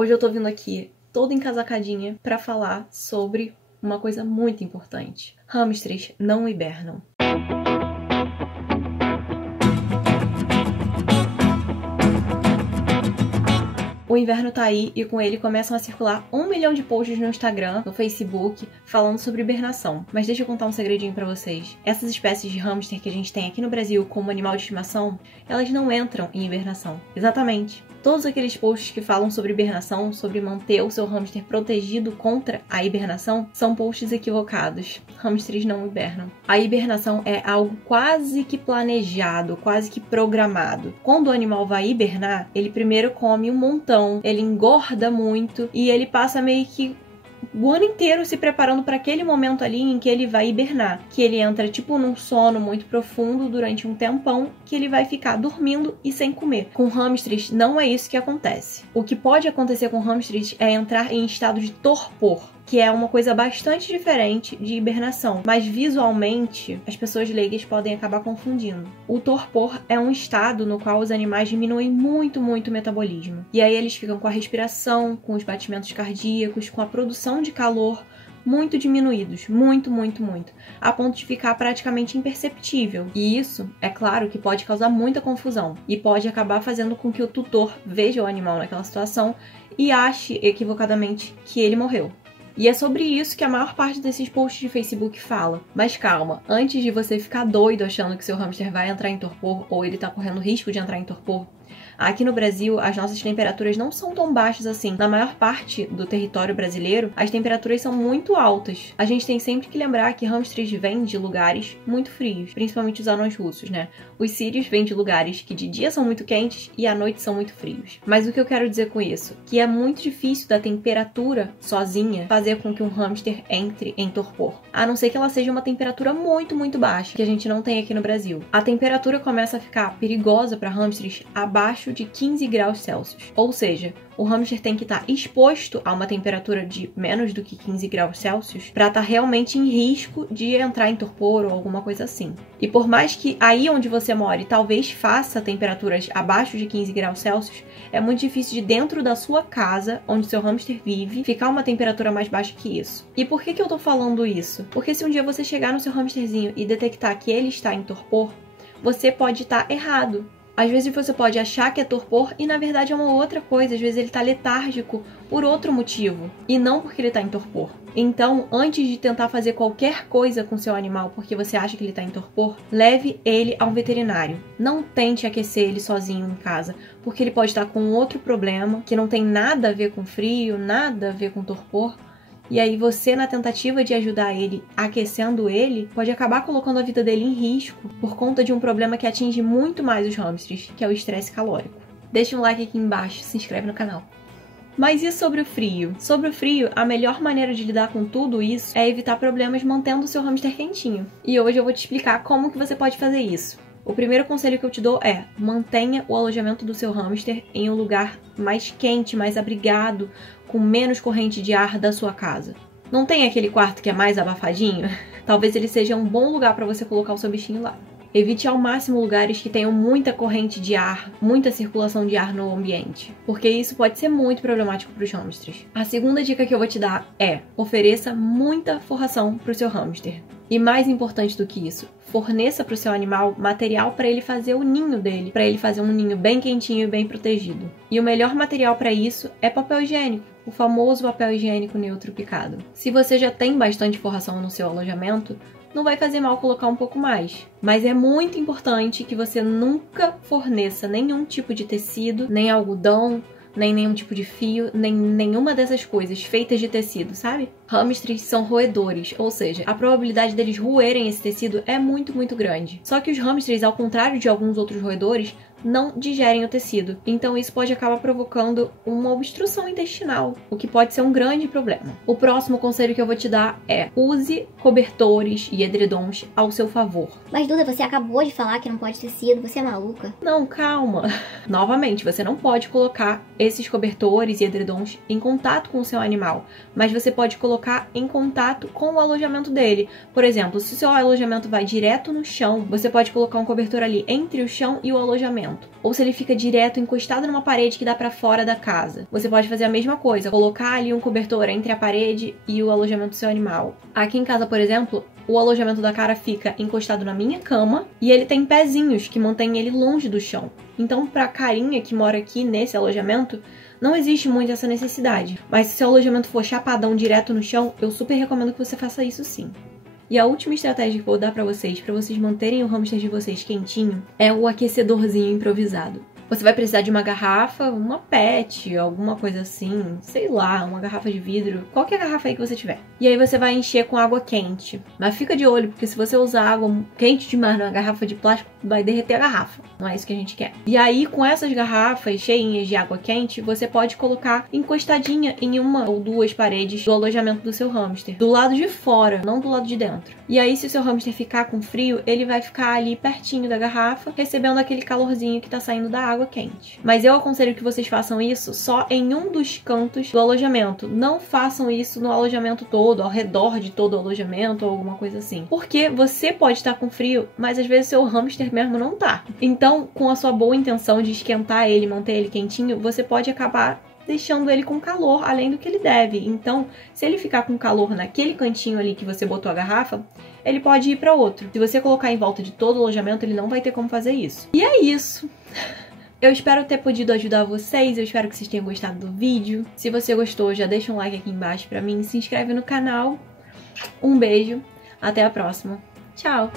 Hoje eu tô vindo aqui toda encasacadinha pra falar sobre uma coisa muito importante. Hamsters não hibernam. O inverno tá aí e com ele começam a circular 1 milhão de posts no Instagram, no Facebook, falando sobre hibernação. Mas deixa eu contar um segredinho pra vocês. Essas espécies de hamster que a gente tem aqui no Brasil como animal de estimação, elas não entram em hibernação. Exatamente. Todos aqueles posts que falam sobre hibernação, sobre manter o seu hamster protegido contra a hibernação, são posts equivocados. Hamsters não hibernam. A hibernação é algo quase que planejado, quase que programado. Quando o animal vai hibernar, ele primeiro come um montão, ele engorda muito e ele passa meio que o ano inteiro se preparando para aquele momento ali em que ele vai hibernar, que ele entra tipo num sono muito profundo durante um tempão, que ele vai ficar dormindo e sem comer. Com hamsters não é isso que acontece. O que pode acontecer com hamsters é entrar em estado de torpor, que é uma coisa bastante diferente de hibernação, mas visualmente as pessoas leigas podem acabar confundindo. O torpor é um estado no qual os animais diminuem muito o metabolismo. E aí eles ficam com a respiração, com os batimentos cardíacos, com a produção de calor muito diminuídos, muito, a ponto de ficar praticamente imperceptível. E isso, é claro, que pode causar muita confusão e pode acabar fazendo com que o tutor veja o animal naquela situação e ache equivocadamente que ele morreu. E é sobre isso que a maior parte desses posts de Facebook fala. Mas calma, antes de você ficar doido achando que seu hamster vai entrar em torpor ou ele tá correndo risco de entrar em torpor, aqui no Brasil, as nossas temperaturas não são tão baixas assim. Na maior parte do território brasileiro, as temperaturas são muito altas. A gente tem sempre que lembrar que hamsters vêm de lugares muito frios, principalmente os anões russos, né? Os sírios vêm de lugares que de dia são muito quentes e à noite são muito frios. Mas o que eu quero dizer com isso? Que é muito difícil da temperatura sozinha fazer com que um hamster entre em torpor. A não ser que ela seja uma temperatura muito baixa, que a gente não tem aqui no Brasil. A temperatura começa a ficar perigosa para hamsters abaixo de 15 graus Celsius. Ou seja, o hamster tem que estar exposto a uma temperatura de menos do que 15 graus Celsius para estar realmente em risco de entrar em torpor ou alguma coisa assim. E por mais que aí onde você mora talvez faça temperaturas abaixo de 15 graus Celsius, é muito difícil de dentro da sua casa, onde seu hamster vive, ficar uma temperatura mais baixa que isso. E por que eu tô falando isso? Porque se um dia você chegar no seu hamsterzinho e detectar que ele está em torpor, você pode estar errado. Às vezes você pode achar que é torpor e na verdade é uma outra coisa. Às vezes ele tá letárgico por outro motivo e não porque ele tá em torpor. Então, antes de tentar fazer qualquer coisa com seu animal porque você acha que ele tá em torpor, leve ele ao veterinário. Não tente aquecer ele sozinho em casa, porque ele pode estar com outro problema que não tem nada a ver com frio, nada a ver com torpor. E aí você, na tentativa de ajudar ele, aquecendo ele, pode acabar colocando a vida dele em risco por conta de um problema que atinge muito mais os hamsters, que é o estresse calórico. Deixa um like aqui embaixo, se inscreve no canal. Mas e sobre o frio? Sobre o frio, a melhor maneira de lidar com tudo isso é evitar problemas mantendo o seu hamster quentinho. E hoje eu vou te explicar como que você pode fazer isso. O primeiro conselho que eu te dou é: mantenha o alojamento do seu hamster em um lugar mais quente, mais abrigado, com menos corrente de ar da sua casa. Não tem aquele quarto que é mais abafadinho? Talvez ele seja um bom lugar para você colocar o seu bichinho lá. Evite ao máximo lugares que tenham muita corrente de ar, muita circulação de ar no ambiente, porque isso pode ser muito problemático para os hamsters. A segunda dica que eu vou te dar é: ofereça muita forração para o seu hamster. E mais importante do que isso, forneça para o seu animal material para ele fazer o ninho dele, para ele fazer um ninho bem quentinho e bem protegido. E o melhor material para isso é papel higiênico, o famoso papel higiênico neutro picado. Se você já tem bastante forração no seu alojamento, não vai fazer mal colocar um pouco mais. Mas é muito importante que você nunca forneça nenhum tipo de tecido, nem algodão, nem nenhum tipo de fio, nem nenhuma dessas coisas feitas de tecido, sabe? Hamsters são roedores, ou seja, a probabilidade deles roerem esse tecido é muito grande. Só que os hamsters, ao contrário de alguns outros roedores, não digerem o tecido. Então isso pode acabar provocando uma obstrução intestinal, o que pode ser um grande problema. O próximo conselho que eu vou te dar é: use cobertores e edredons ao seu favor. Mas Duda, você acabou de falar que não pode tecido, você é maluca? Não, calma. Novamente, você não pode colocar esses cobertores e edredons em contato com o seu animal, mas você pode colocar em contato com o alojamento dele. Por exemplo, se o seu alojamento vai direto no chão, você pode colocar um cobertor ali entre o chão e o alojamento. alojamento, ou se ele fica direto encostado numa parede que dá pra fora da casa. Você pode fazer a mesma coisa, colocar ali um cobertor entre a parede e o alojamento do seu animal. Aqui em casa, por exemplo, o alojamento da Cara fica encostado na minha cama e ele tem pezinhos que mantêm ele longe do chão. Então, pra Carinha que mora aqui nesse alojamento, não existe muito essa necessidade. Mas se seu alojamento for chapadão direto no chão, eu super recomendo que você faça isso sim. E a última estratégia que eu vou dar pra vocês manterem o hamster de vocês quentinho, é o aquecedorzinho improvisado. Você vai precisar de uma garrafa, uma PET, alguma coisa assim, sei lá, uma garrafa de vidro, qualquer garrafa aí que você tiver. E aí você vai encher com água quente. Mas fica de olho, porque se você usar água quente demais numa garrafa de plástico, vai derreter a garrafa. Não é isso que a gente quer. E aí, com essas garrafas cheinhas de água quente, você pode colocar encostadinha em uma ou duas paredes do alojamento do seu hamster. Do lado de fora, não do lado de dentro. E aí, se o seu hamster ficar com frio, ele vai ficar ali pertinho da garrafa, recebendo aquele calorzinho que tá saindo da água quente. Mas eu aconselho que vocês façam isso só em um dos cantos do alojamento. Não façam isso no alojamento todo, ao redor de todo o alojamento ou alguma coisa assim. Porque você pode estar com frio, mas às vezes seu hamster mesmo não tá. Então, com a sua boa intenção de esquentar ele, manter ele quentinho, você pode acabar deixando ele com calor além do que ele deve. Então, se ele ficar com calor naquele cantinho ali que você botou a garrafa, ele pode ir para outro. Se você colocar em volta de todo o alojamento, ele não vai ter como fazer isso. E é isso. Eu espero ter podido ajudar vocês, eu espero que vocês tenham gostado do vídeo. Se você gostou, já deixa um like aqui embaixo pra mim, se inscreve no canal. Um beijo, até a próxima. Tchau!